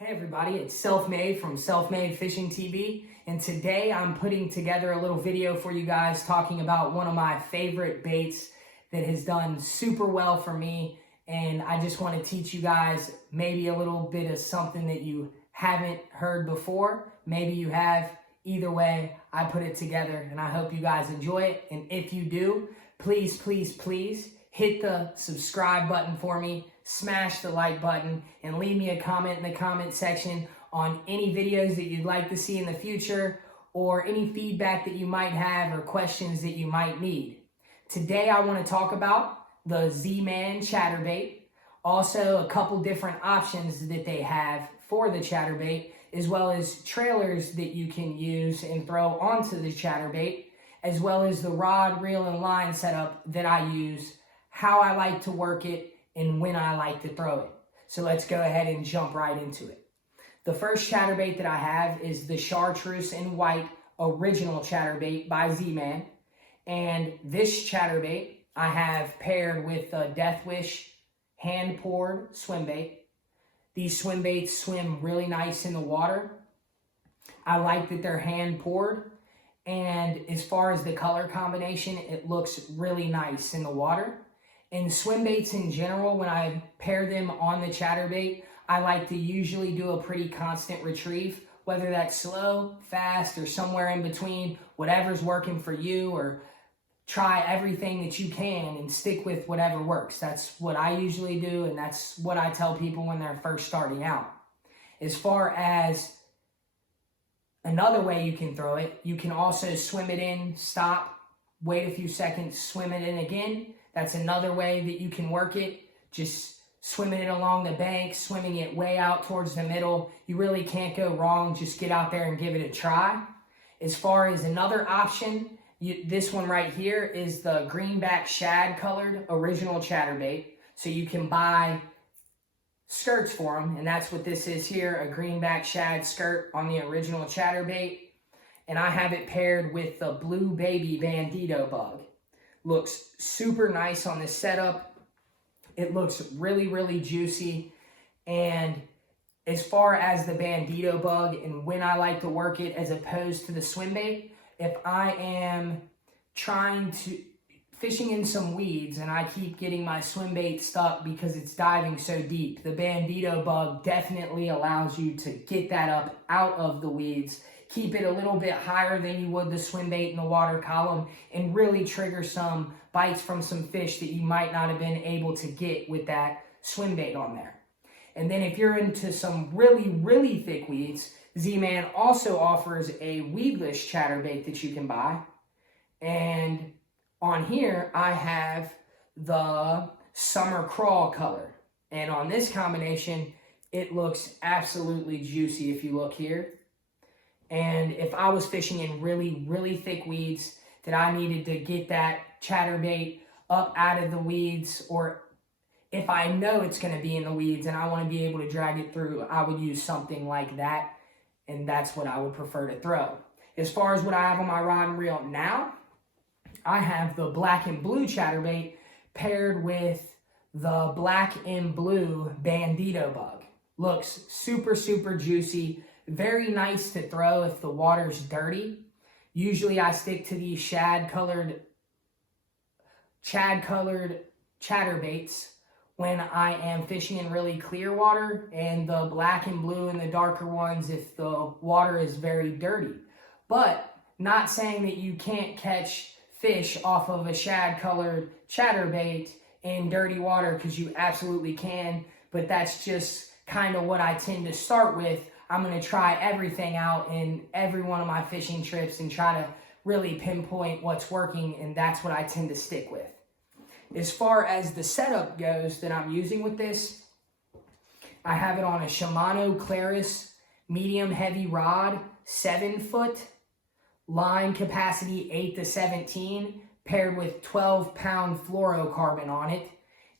Hey everybody, it's Self-Made from Self-Made FishingTV, and today I'm putting together a little video for you guys talking about one of my favorite baits that has done super well for me, and I just want to teach you guys maybe a little bit of something that you haven't heard before. Maybe you have. Either way, I put it together, and I hope you guys enjoy it, and if you do, please hit the subscribe button for me, smash the like button, and leave me a comment in the comment section on any videos that you'd like to see in the future or any feedback that you might have or questions that you might need. Today I want to talk about the Z-Man Chatterbait, also a couple different options that they have for the Chatterbait, as well as trailers that you can use and throw onto the Chatterbait, as well as the rod, reel, and line setup that I use, how I like to work it, and when I like to throw it. So let's go ahead and jump right into it. The first chatterbait that I have is the Chartreuse and White Original Chatterbait by Z-Man. And this chatterbait I have paired with the Death Wish hand-poured swim bait. These swim baits swim really nice in the water. I like that they're hand-poured. And as far as the color combination, it looks really nice in the water. And swim baits in general, when I pair them on the chatterbait, I like to usually do a pretty constant retrieve, whether that's slow, fast, or somewhere in between, whatever's working for you, or try everything that you can and stick with whatever works. That's what I usually do, and that's what I tell people when they're first starting out. As far as another way you can throw it, you can also swim it in, stop, wait a few seconds, swim it in again. That's another way that you can work it. Just swimming it along the bank, swimming it way out towards the middle. You really can't go wrong. Just get out there and give it a try. As far as another option, this one right here is the greenback shad colored original chatterbait. So you can buy skirts for them, and that's what this is here, a greenback shad skirt on the original chatterbait. And I have it paired with the Blue Baby Bandito bug. Looks super nice on this setup. It looks really juicy. And as far as the Bandito bug and when I like to work it as opposed to the swim bait, if I am fishing in some weeds and I keep getting my swim bait stuck because it's diving so deep, the Bandito bug definitely allows you to get that up out of the weeds, keep it a little bit higher than you would the swim bait in the water column, and really trigger some bites from some fish that you might not have been able to get with that swim bait on there. And then if you're into some really thick weeds, Z-Man also offers a weedless chatterbait that you can buy. And on here, I have the Summer Crawl color. And on this combination, it looks absolutely juicy if you look here. And if I was fishing in really thick weeds that I needed to get that chatterbait up out of the weeds, or if I know it's going to be in the weeds and I want to be able to drag it through, I would use something like that. And that's what I would prefer to throw. As far as what I have on my rod and reel now, I have the black and blue chatterbait paired with the black and blue Bandito bug. Looks super juicy. Very nice to throw if the water's dirty. Usually I stick to these shad colored chatterbaits when I am fishing in really clear water, and the black and blue and the darker ones if the water is very dirty. But not saying that you can't catch fish off of a shad colored chatterbait in dirty water, because you absolutely can, but that's just kind of what I tend to start with. I'm going to try everything out in every one of my fishing trips and try to really pinpoint what's working, and that's what I tend to stick with. As far as the setup goes that I'm using with this, I have it on a Shimano Claris medium heavy rod, 7-foot, line capacity 8 to 17, paired with 12-pound fluorocarbon on it,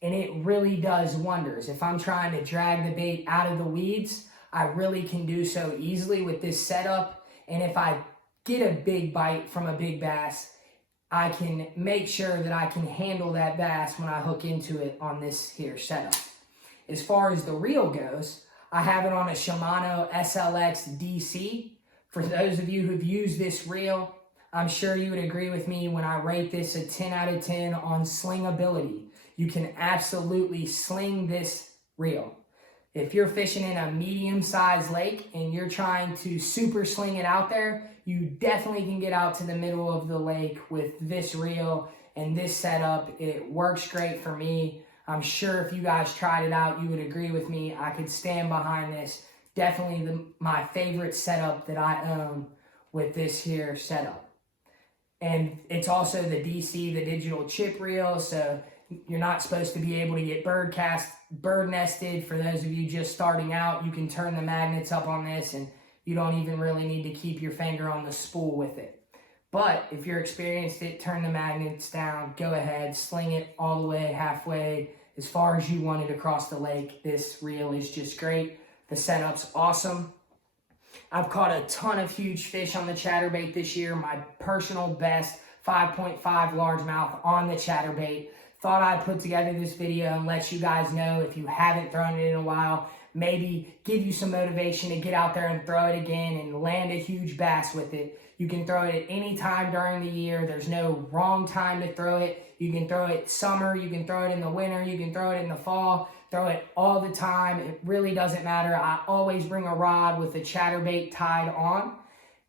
and it really does wonders. If I'm trying to drag the bait out of the weeds, I really can do so easily with this setup. And if I get a big bite from a big bass, I can make sure that I can handle that bass when I hook into it on this here setup. As far as the reel goes, I have it on a Shimano SLX DC. For those of you who've used this reel, I'm sure you would agree with me when I rate this a 10 out of 10 on slingability. You can absolutely sling this reel. If you're fishing in a medium-sized lake and you're trying to super sling it out there, you definitely can get out to the middle of the lake with this reel and this setup. It works great for me. I'm sure if you guys tried it out, you would agree with me. I could stand behind this. Definitely my favorite setup that I own with this here setup. And it's also the DC, the digital chip reel, so you're not supposed to be able to get bird nested. For those of you just starting out, you can turn the magnets up on this and you don't even really need to keep your finger on the spool with it. But if you're experienced it, turn the magnets down, go ahead, sling it all the way, halfway, as far as you want it across the lake. This reel is just great. The setup's awesome. I've caught a ton of huge fish on the chatterbait this year. My personal best 5.5 largemouth on the chatterbait. Thought I'd put together this video and let you guys know, if you haven't thrown it in a while, maybe give you some motivation to get out there and throw it again and land a huge bass with it. You can throw it at any time during the year. There's no wrong time to throw it. You can throw it summer, you can throw it in the winter, you can throw it in the fall, throw it all the time. It really doesn't matter. I always bring a rod with a chatterbait tied on.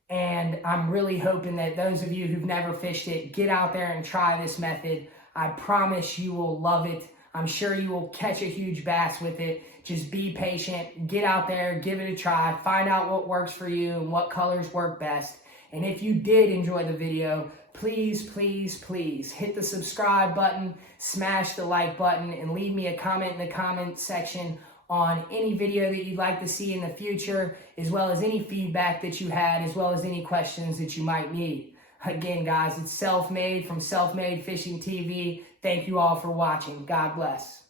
And I'm really hoping that those of you who've never fished it, get out there and try this method. I promise you will love it. I'm sure you will catch a huge bass with it. Just be patient, get out there, give it a try, find out what works for you and what colors work best. And if you did enjoy the video, please, please, please hit the subscribe button, smash the like button, and leave me a comment in the comment section on any video that you'd like to see in the future, as well as any feedback that you had, as well as any questions that you might need. Again, guys, it's Self-Made from Self-Made Fishing TV. Thank you all for watching. God bless.